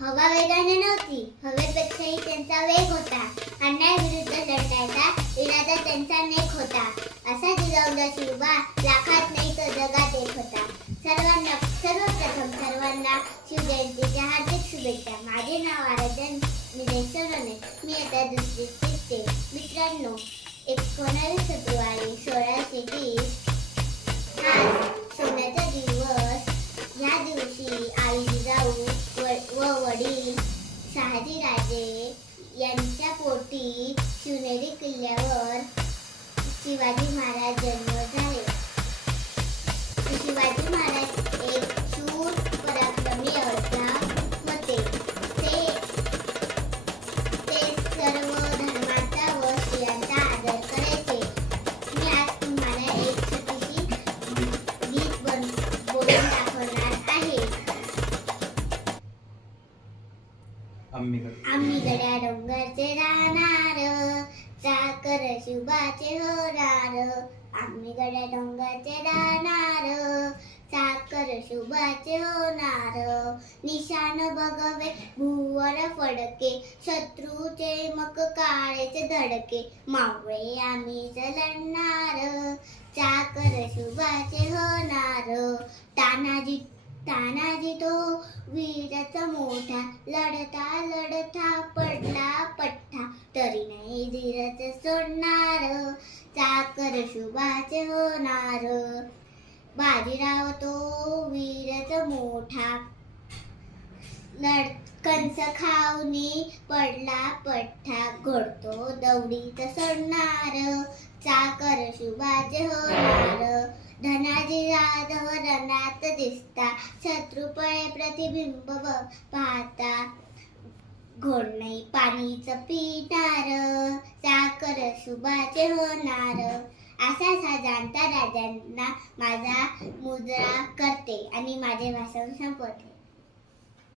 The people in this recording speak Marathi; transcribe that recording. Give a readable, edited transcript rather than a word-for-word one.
हवा वेगाने नव्हती, हवेपेक्षाही त्यांचा वेग होता. अन्यायाविरुद्ध लढण्याचा इरादा त्यांचा नेक होता. असा जिजाऊचा शिवबा लाखात नाही तर जगात एक होता. सर्वप्रथम सर्वांना शिवजयंतीच्या हार्दिक शुभेच्छा. माझे नाव आराध्या निलेश सोनवणे. मी आता दुसरीत शिकते. मित्रांनो, 19 फेब्रुवारी 1630 आज सोन्याचा दिवस. या दिवशी आई जिजाऊ व वडील शहाजीराजे यांच्या पोटी शिवनेरी किल्ल्यावर शिवाजी महाराज जन्म झाले. शिवाजी महाराज एक शूर पराक्रमी योद्धा होते. ते सर्व धर्माचा व स्त्रियांचा आदर करायचे. मी आज तुम्हाला एक छोटीशी गीत बोलून दाखवणार आहे. आम्ही गड्या डोंगरचे राहणार, चाकर शिवबाचे होणार. आम्ही गड्या डोंगरचे राहणार, चाकर शुभाचे होणार. निशाण बघवे भुवर फडके, शत्रूचे मक काळेचे धडके. मावळे आम्हीच लढणार, चाकर शुभाचे होणार. तानाजी तो वीरच मोठा, लढता लढता पडला पठ्ठा. तरी नाही धीरच सोडणार, चाकर शुभाचे होणार. बाजीराव तो वीरच मोठा, कंस खाऊनी पडला पठ्ठा. घडतो दौडीत सोडणार, चाकर शुभाचे होणार. धनाजी जाधव रणात दिसता, शत्रुपळे प्रतिबिंब पाहता. घोड नाही पाणीच पिणार, चाकर शुभाचे होणार. असा जाणता राजांना माझा मुजरा करते आणि माझे भाषण संपवते.